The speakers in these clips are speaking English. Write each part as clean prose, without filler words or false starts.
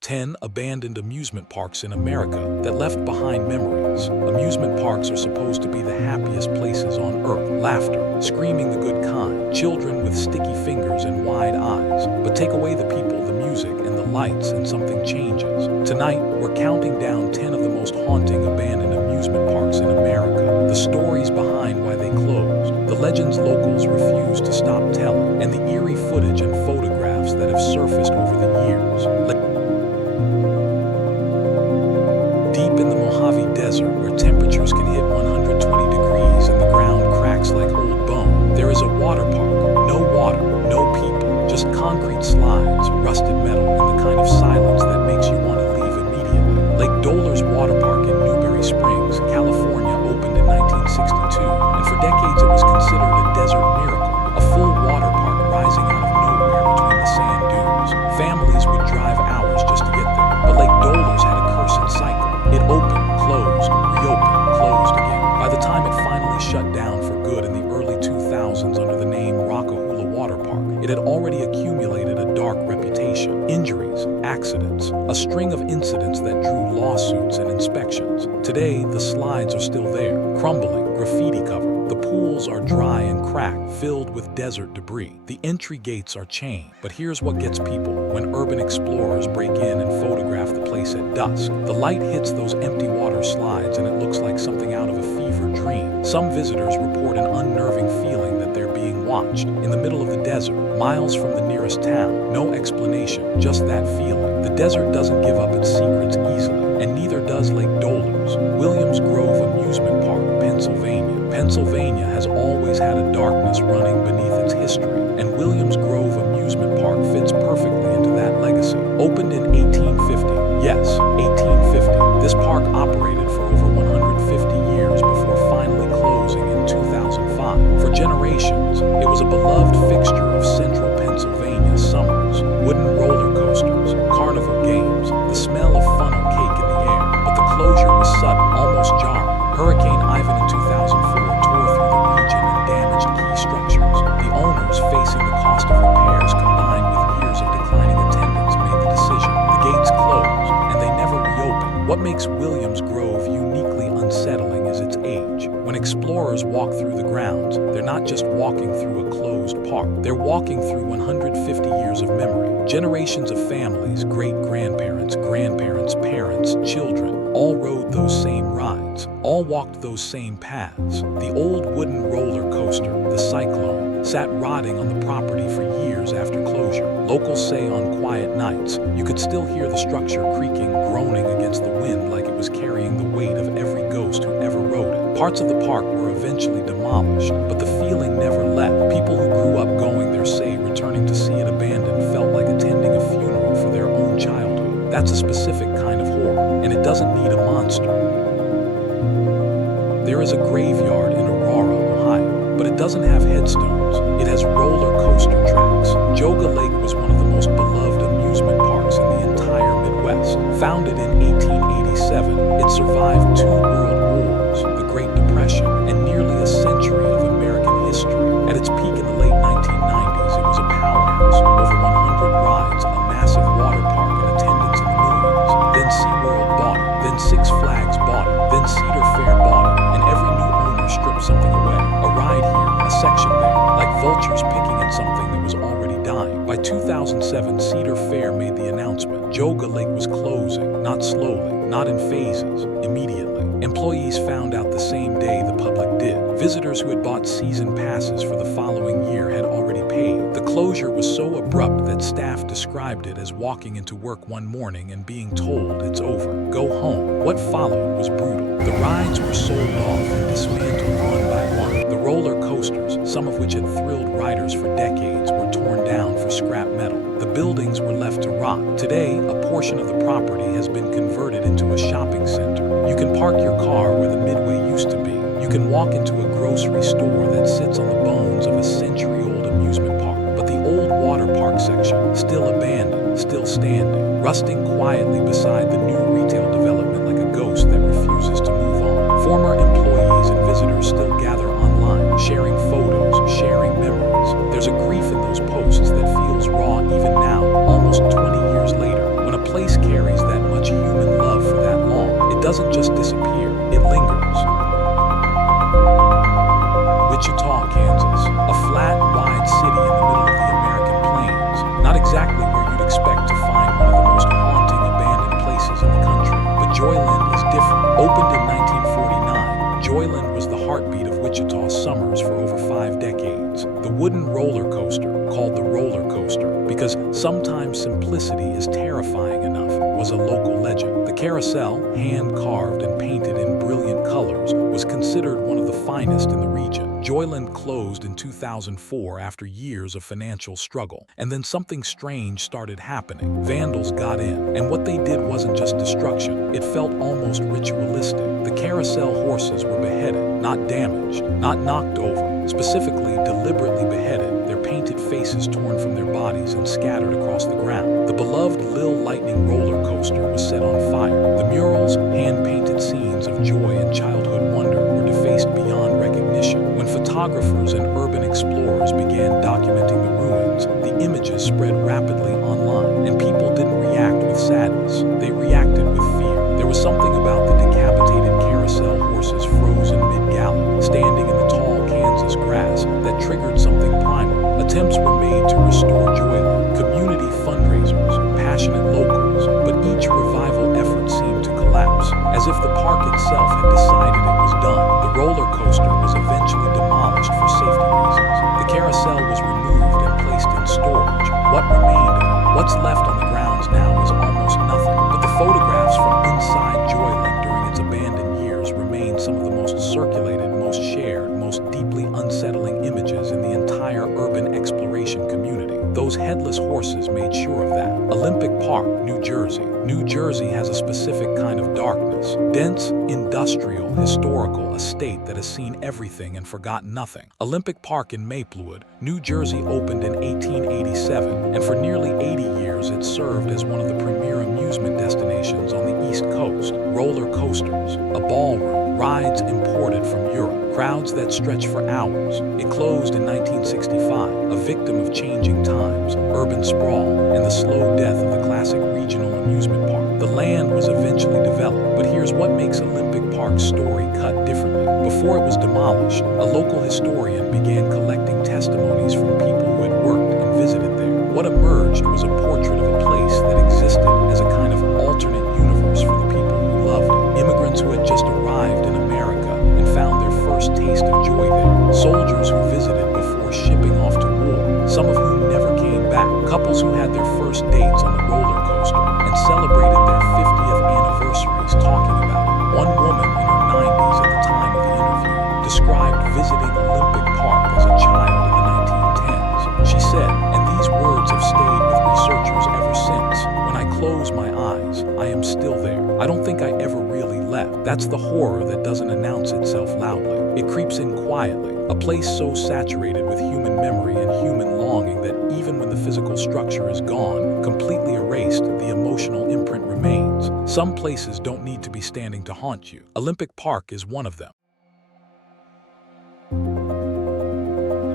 10 abandoned amusement parks in America that left behind memories. Amusement parks are supposed to be the happiest places on earth. Laughter, screaming the good kind, children with sticky fingers and wide eyes. But take away the people, the music, and the lights, and something changes. Tonight, we're counting down 10 of the most haunting abandoned amusement parks in America. The stories behind why they closed, the legends locals refuse to stop telling, and the eerie footage and photographs that have surfaced over the years. Deep in the Mojave Desert, where temperatures can hit 120 degrees and the ground cracks like old bone, there is a water park. No water, no people, just concrete slides, rusted metal, and the kind of silence that makes you want to leave immediately. Lake Doller's Water Park in Newberry Springs, California, opened in 1962, and for decades it was considered a desert miracle, a full water park rising out of nowhere between the sand dunes. Families would drive hours just to get there, but Lake Doller's had a cursed cycle. It opened, closed, reopened, closed again. By the time it finally shut down for good in the early 2000s under the name Rockahula Water Park, it had already accumulated a dark reputation. Injuries, accidents, a string of incidents that drew lawsuits and inspections. Today, the slides are still there, crumbling, graffiti covered. The pools are dry and cracked, filled with desert debris. The entry gates are chained. But here's what gets people when urban explorers break in and photograph the place at dusk. The light hits those empty water slides and it looks like something out of a fever dream. Some visitors report an unnerving feeling that they're being watched. In the middle of the desert, miles from the nearest town, no explanation, just that feeling. The desert doesn't give up its secrets easily, and neither does Lake Doller's. Williams Grove Amusement Park, Pennsylvania. Pennsylvania has always had a darkness running beneath its history, and Williams Grove Amusement Park fits perfectly into that legacy. Opened in 1850, yes, 1850, this park operated for over 150 years before finally closing in 2005. For generations, it was a beloved fixture of central Pennsylvania summers. Wooden roller coasters, carnival games, the smell of funnel cake in the air. But the closure was sudden, almost jarring. Hurricane Ivan in 2004 tore through the region and damaged key structures. The owners, facing the cost of repairs combined with years of declining attendance, made the decision. The gates closed, and they never reopened. What makes Williams Grove uniquely unsettling is its age. When explorers walk through the grounds, they're not just walking through a closed park. They're walking through 150 years of memory. Generations of families, great-grandparents, grandparents, parents, children, all rode those same rides, all walked those same paths. The old wooden roller coaster, the Cyclone, sat rotting on the property for years after closure. Locals say on quiet nights, you could still hear the structure creaking, groaning against the wind like it was carrying the weight of every ghost who ever rode it. Parts of the park were eventually demolished, but the feeling never left. People who grew up going there say returning to see it abandoned felt like attending a funeral for their own childhood. That's a specific kind of horror, and it doesn't need a monster. There is a graveyard in Aurora, Ohio, but it doesn't have headstones. It has roller coaster tracks. Joga Lake was one of the most beloved amusement parks in the entire Midwest. Founded in 1887, it survived 2 world wars, the Great Depression, and nearly a century of American history. At its peak in the late 1990s, it was a powerhouse. Over 100 rides, a massive water park, and attendance in the millions. Then SeaWorld bought it. Then Six Flags bought it. Then Cedar Fair bought it. And every new owner stripped something away. A ride here, a section there, like vultures picking at something that was already dying. By 2007, Cedar Fair made the announcement. Joga Lake was closing, not slowly, not in phases, immediately. Employees found out the same day the public did. Visitors who had bought season passes for the following year had already paid. The closure was so abrupt that staff described it as walking into work one morning and being told it's over. Go home. What followed was brutal. The rides were sold off and dismantled one by one. The roller coasters, some of which had thrilled riders for decades, were torn down for scrap metal. The buildings were left to rot. Today, a portion of the property has been converted into a shopping center. You can park your car where the Midway used to be. You can walk into a grocery store that sits on the bones of a century-old amusement park. But the old water park section, still abandoned, still standing, rusting quietly beside the new retail development like a ghost that refuses to move on. Former employees and visitors still gather online, sharing photos, sharing memories. There's a grief in those posts that feels raw even now, almost 20 years later. When a place cares doesn't just disappear, it lingers. Wichita, Kansas, a flat, wide city in the middle of the American plains. Not exactly where you'd expect to find one of the most haunting abandoned places in the country. But Joyland is different. Opened in 1949, Joyland was the heartbeat of Wichita's summers for over 5 decades. The wooden roller coaster, called the roller coaster because sometimes simplicity is terrifying enough, was a local legend. The carousel, hand-carved and painted in brilliant colors, was considered one of the finest in the region. Joyland closed in 2004 after years of financial struggle, and then something strange started happening. Vandals got in, and what they did wasn't just destruction, it felt almost ritualistic. The carousel horses were beheaded, not damaged, not knocked over, specifically deliberately beheaded, their painted faces torn from their bodies and scattered across the ground. The beloved Lil Lightning roller coaster was set on fire. The murals, hand-painted scenes of joy and childhood wonder, were defaced beyond recognition. When photographers and urban explorers began documenting the ruins, the images spread rapidly online, and people didn't react with sadness. They reacted with fear. There was something about the decapitated carousel horses frozen mid-gallop, standing in the tall Kansas grass, that triggered something primal. Attempts were made to restore Joyland, community fundraisers, passionate locals, but each revival effort seemed to collapse, as if the park itself had decided it was done. The roller coaster was eventually demolished for safety reasons. The carousel was removed and placed in storage. What remained of it? What's left on the grounds now is almost nothing, but the photographs from inside Joyland during its abandoned years remain some of the most circulated, most shared, most deeply unsettling images in the entire urban exploration community. Those headless horses made sure of that. Olympic Park, New Jersey. New Jersey has a specific kind of darkness. Dense, industrial, historical, a state that has seen everything and forgotten nothing. Olympic Park in Maplewood, New Jersey opened in 1887, and for nearly 80 years it served as one of the premier amusement destinations on the East Coast. Roller coasters, a ballroom, rides imported from Europe, crowds that stretch for hours. It closed in 1965, a victim of changing times, urban sprawl, and the slow death of the classic regional amusement park. The land was eventually developed, but here's what makes Olympic Park's story cut differently. Before it was demolished, a local historian began collecting testimonies from people who had worked and visited there. What emerged was a portrait of a place that existed as a kind of alternate universe for the people who loved it. Immigrants who had just arrived in America and found their first taste of joy there. Soldiers who visited before shipping off to war, some of whom never came back. Couples who had their first dates on the roller coaster and celebrated their 50th anniversaries talking about it. One woman in her 90s at the time of the interview described visiting Olympic Park as a child in the 1910s. She said, and these words have stayed with researchers ever since, "When I close my eyes, I am still there. I don't think I ever really left." That's the horror that doesn't announce itself loudly. It creeps in quietly, a place so saturated with human memory and human longing that even when the physical structure is gone, completely erased, the emotional imprint remains. Some places don't need to be standing to haunt you. Olympic Park is one of them.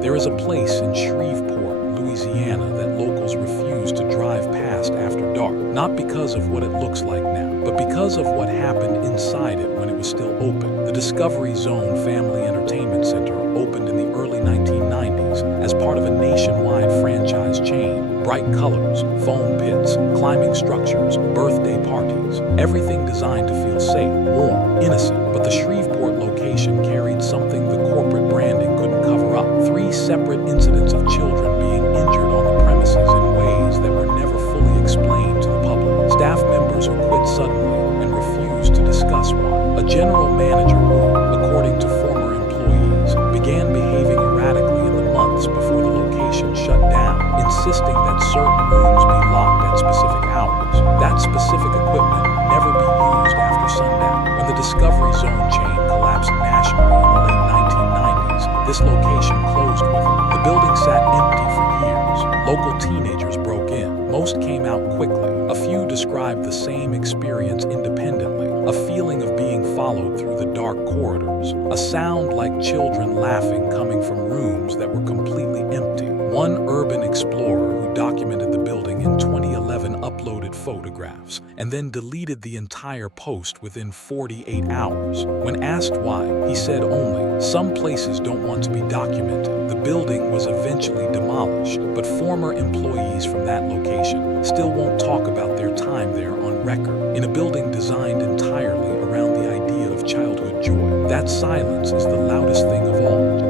There is a place in Shreveport, Louisiana, that locals refuse to drive past after dark, not because of what it looks like now, but because of what happened inside it when it was still open. The Discovery Zone Family Entertainment Center opened in the early 1990s as part of a nationwide franchise chain. Bright colors, foam pits, climbing structures, birthday parties, everything designed to feel safe, warm, innocent. But the Shreveport location carried something the corporate branding couldn't cover up. 3 separate incidents of children being injured on the premises in ways that were never fully explained to the public. Staff members who quit suddenly and refused to discuss why. A general manager who, according to former employees, began behaving erratically in the months before the location shut down, insisting that certain rooms be locked at specific hours. That specific equipment never be used after sundown. When the Discovery Zone chain collapsed nationally in the late 1990s, this location closed with it. The building sat empty for years. Local teenagers broke in. Most came out quickly. A few described the same experience independently, a feeling of being followed through the dark corridors, a sound like children laughing coming from rooms that were completely empty. One urban explorer who documented the building in 2011 uploaded photographs and then deleted the entire post within 48 hours. When asked why, he said only, "Some places don't want to be documented." The building was eventually demolished, but former employees from that location still won't talk about their time there on record. In a building designed entirely around the idea of childhood joy, that silence is the loudest thing of all.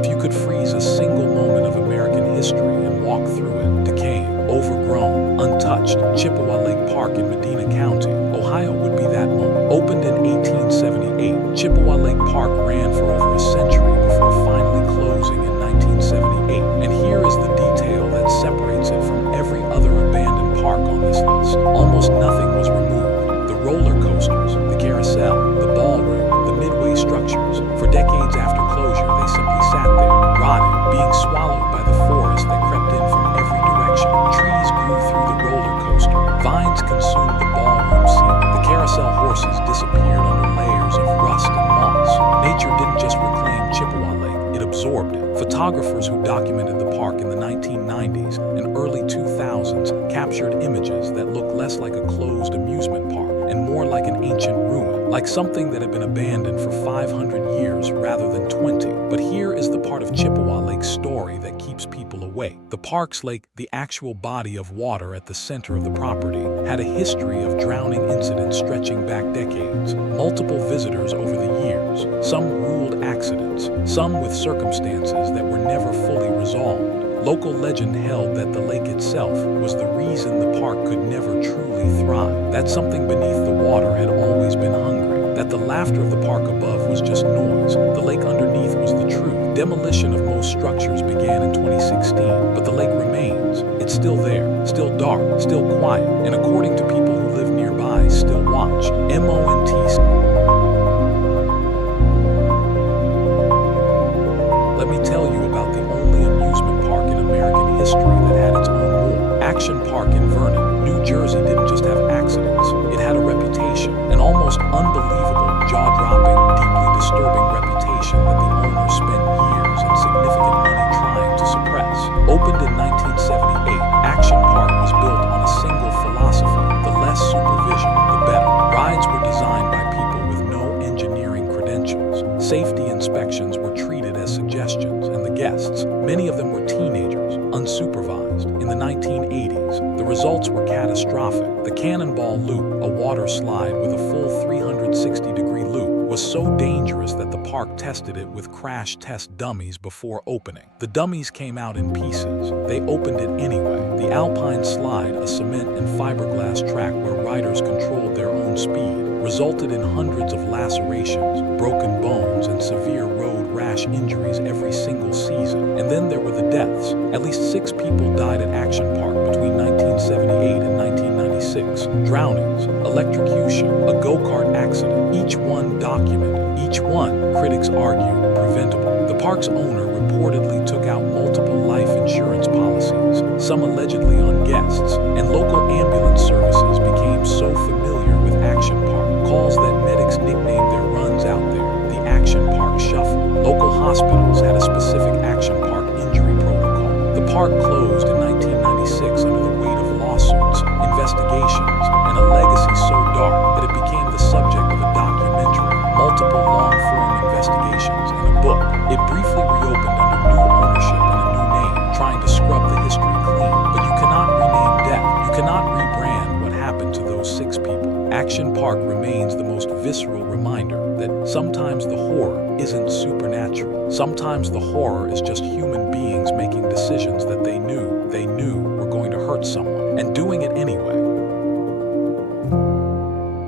If you could freeze a single moment of American history and walk through it, decaying, overgrown, untouched, Chippewa Lake Park in Medina County, Ohio would be that moment. Opened in 1878, Chippewa Lake Park ran for over a century before finally closing in 1978. And here is the detail that separates it from every other abandoned park on this list. Almost nothing was removed. The roller coasters, the carousel, the ballroom, the midway structures. For decades after closure, they simply sat there, rotted, being swallowed by the forest that crept in from every direction. Trees grew through the roller coaster. Vines consumed the ballroom ceiling. The carousel horses disappeared under layers of rust and moss. Nature didn't just reclaim Chippewa Lake, it absorbed it. Photographers who documented the park in the 1990s and early 2000s captured images that looked less like a closed amusement park and more like an ancient ruin, like something that had been abandoned for 500 years rather than 20. But here is the part of Chippewa Lake's story that keeps people awake. The park's lake, the actual body of water at the center of the property, had a history of drowning incidents stretching back decades. Multiple visitors over the years, some ruled accidents, some with circumstances that were never fully resolved. Local legend held that the lake itself was the reason the park could never truly thrive, that something beneath the water had always been hungry, that the laughter of the park above was just noise, the lake underneath was the truth. Demolition of most structures began in 2016, but the lake remains. It's still there, still dark, still quiet, and according to people who live nearby, still watched. MONT. Let me tell you about the only amusement park in American history that had its own lore. Action Park in Vernon, New Jersey didn't just have accidents. It had a reputation, an almost unbelievable, jaw-dropping, deeply disturbing reputation that the owner spent years and significant money trying to suppress. Opened in 1978, Action Park was built on a single philosophy: the less supervision, the better. Rides were designed by people with no engineering credentials. Safety inspections were treated as suggestions, and the guests, many of them were teenagers, unsupervised. In the 1980s, the results were catastrophic. The Cannonball Loop, a water slide with a full 360-degree loop, was so dangerous that the park tested it with crash test dummies before opening. The dummies came out in pieces. They opened it anyway. The Alpine Slide, a cement and fiberglass track where riders controlled their own speed, resulted in hundreds of lacerations, broken bones, and severe road rash injuries every single season. And then there were the deaths. At least 6 people died at Action Park between 1978 and 1996. Drownings, electrocution, a go-kart accident, each one documented, each one, critics argued, preventable. The park's owner reportedly took out multiple life insurance policies, some allegedly on guests, and local ambulance services became so familiar with Action Park, calls that medics nicknamed their runs out there the Action Park Shuffle. Local hospitals had a specific Action Park injury protocol. The park closed in 1996 under the weight of lawsuits, investigations, and a legacy so dark that it became the subject of a documentary, multiple long-form investigations, and a book. It briefly reopened under new ownership and a new name, trying to scrub the history clean. But you cannot rename death. You cannot rebrand what happened to those 6 people. Action Park remains the most visceral reminder that sometimes the horror isn't supernatural. Sometimes the horror is just human beings making decisions that they knew were going to hurt someone, and doing it anyway.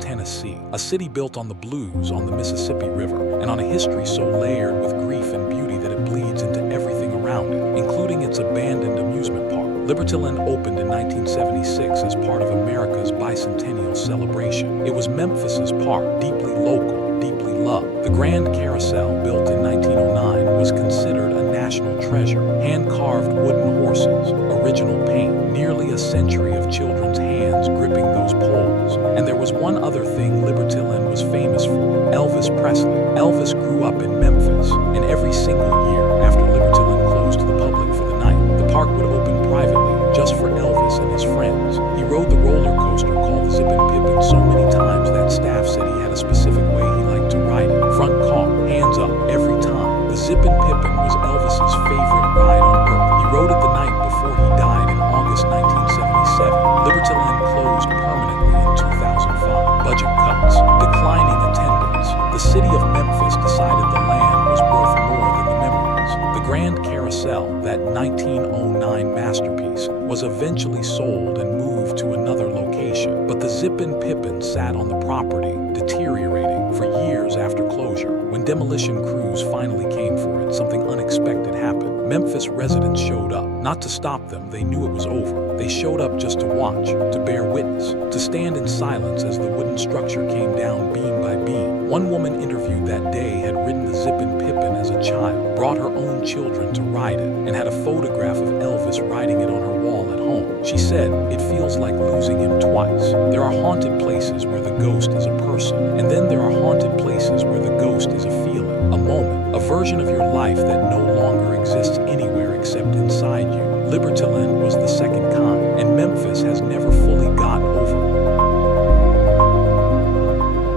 Tennessee, a city built on the blues on the Mississippi River, and on a history so layered with grief and beauty that it bleeds into everything around it, including its abandoned amusement park. Libertyland opened in 1976 as part of America's bicentennial celebration. It was Memphis's park, deeply local, deeply loved. The Grand Carousel, built in 1909, was considered a national treasure. Hand-carved wooden horses, original paint, nearly a century of children's hands gripping those poles. And there was one other thing Libertyland was famous for: Elvis Presley. Elvis grew up in Memphis, and every single year after Libertyland closed to the public for the night, the park would open privately, just for Elvis and his friends. He rode the roller coaster called the Zippin' Pippin so many times that staff said he had a specific way he liked to ride it. Front car, hands up, every time. The Zippin' Pippin was Elvis's favorite ride on earth. He rode it the night before he died in August 1977. Libertyland closed permanently in 2005. Budget cuts, declining attendance. The city of Memphis decided the land was worth more than the memories. The Grand Carousel, that 1909 masterpiece, was eventually sold and moved to another location. But the Zippin' Pippin sat on the property, deteriorating for years after closure. When demolition crews finally came for it, something unexpected happened. Memphis residents showed up. Not to stop them, they knew it was over. They showed up just to watch, to bear witness, to stand in silence as the wooden structure came down beam by beam. One woman interviewed that day had ridden the Zippin' Pippin as a child, brought her own children to ride it, and had a photograph of Elvis riding it on her wall at home. She said, "It feels like losing him twice. There are haunted places where the ghost is a person, and then there are haunted places where the ghost is a feeling, a moment, a version of your life that no longer exists anywhere except inside you." Libertyland was the second kind, and Memphis has never fully gotten over it.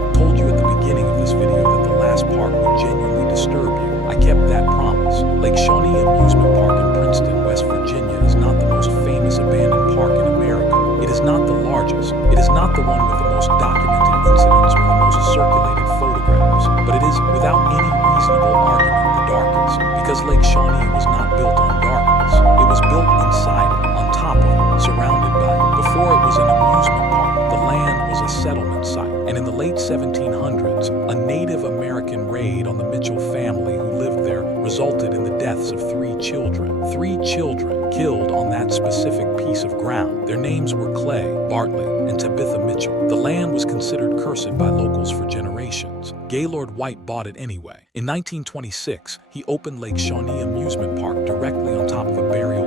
I told you at the beginning of this video that the last part would genuinely disturb you. I kept that promise. Lake Shawnee Amusement Park in Princeton, West Virginia is not the most famous abandoned park in America. It is not the largest. It is not the one with the most documented incidents or the most circulated photographs. But it is, without any reasonable argument, the darkest. Because Lake Shawnee was not built on darkness. It was built inside it, on top of it, surrounded by it. Before it was an amusement park, the land was a settlement site. And in the late 1700s, a Native American raid on the Mitchell family who lived there resulted in the deaths of 3 children. 3 children killed on that specific piece of ground. Their names were Clay, Bartley, and Tabitha Mitchell. The land was considered cursed by locals for generations. Gaylord White bought it anyway. In 1926, he opened Lake Shawnee Amusement Park directly on top of a burial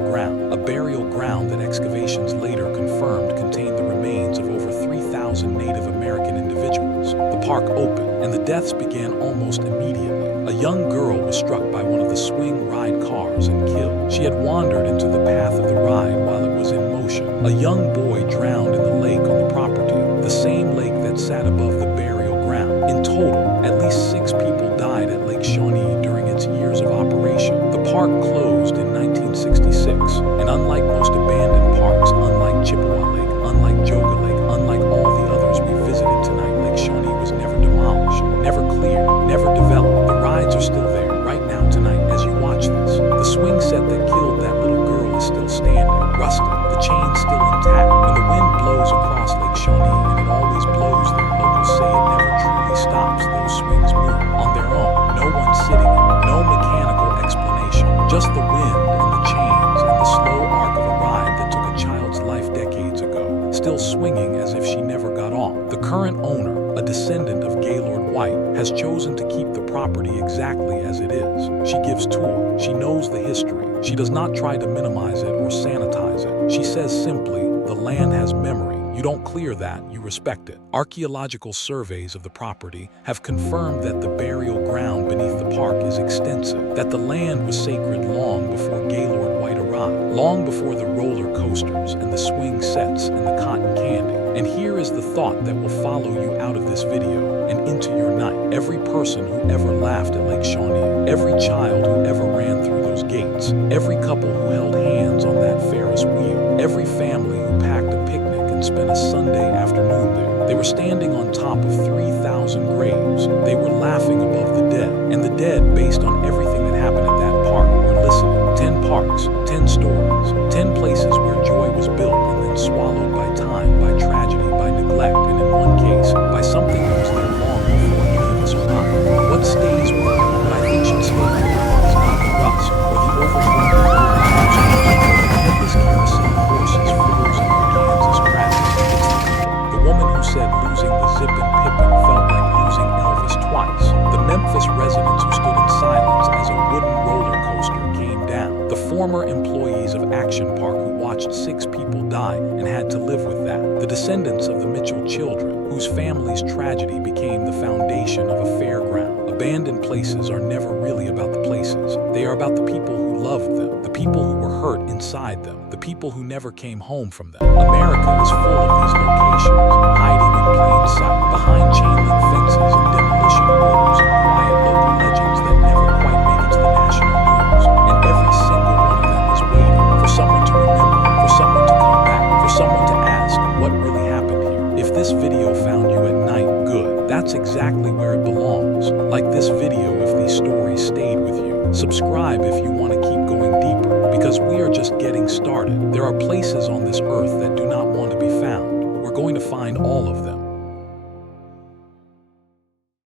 ground that excavations later confirmed contained the remains of over 3,000 Native American individuals. The park opened, and the deaths began almost immediately. A young girl was struck by one of the swing ride cars and killed. She had wandered into the path of the ride while it was in motion. A young boy drowned in the lake on the property, the same lake that sat above the burial ground. In total, at least 6 people died at Lake Shawnee during its years of operation. The park closed in 1966, and unlike most abandoned parks, unlike Chippewa Lake, unlike Joga Lake, unlike all the others we visited tonight, Lake Shawnee was never demolished, never cleared, never developed. The rides are still there, right now tonight as you watch this. The swing set that killed that little girl is still standing, rusted, the chain still intact. When the wind blows across Lake Shawnee, and it always blows there, locals say it never truly stops. Those swings move on their own, no one sitting in, no mechanical explanation, just the wind and the chains and the slow arc of a ride that took a child's life decades ago, still swinging as if she never got off. The current owner, a descendant of Gaylord White, has chosen to keep the property exactly as it is. She gives tour. She knows the history. She does not try to minimize it or sanitize it. She says simply, the land has memory. You don't clear that, you respect it. Archaeological surveys of the property have confirmed that the burial ground beneath the park is extensive, that the land was sacred long before Gaylord White arrived, long before the roller coasters and the swing sets and the cotton candy. And here is the thought that will follow you out of this video and into your night. Every person who ever laughed at Lake Shawnee, every child who ever ran through those gates, every couple who held hands on that Ferris wheel, every family who packed a picnic and spent a Sunday afternoon there. They were standing on top of 3,000 graves. They were laughing above the dead. And the dead, based on everything that happened at that park, were listening. 10 parks, 10 stories, 10 places where joy was built and then swallowed by time, by tragedy, by neglect, and in one case, by something that was there long before any of us arrived. What stays with you, what I think should stay with you, is not the rust or the overflowing roller coasters or the endless carousel of horses frozen in Kansas cracks. It's the people. The woman who said losing the Zippin' Pippin felt like losing Elvis twice. The Memphis residents who stood in silence as a wooden roller coaster came down. The former employees of Action Park who watched 6 people die and had to live with that. The descendants of the Mitchell children, whose family's tragedy became the foundation of a fairground. Abandoned places are never really about the places. They are about the people who loved them, the people who were hurt inside them, the people who never came home from them. America is full of these locations, hiding in plain sight, behind chain-link fences and demolition orders and quiet local legends that never quite make it to the national news. And every single one of them is waiting for someone to remember, for someone to come back, for someone to ask what really happened here. If this video found you at night, good. That's exactly where it belongs. Like this video if these stories stayed with you. Subscribe if you want to keep going deeper, because we are just getting started. There are places on this earth that do not want to be found. We're going to find all of them.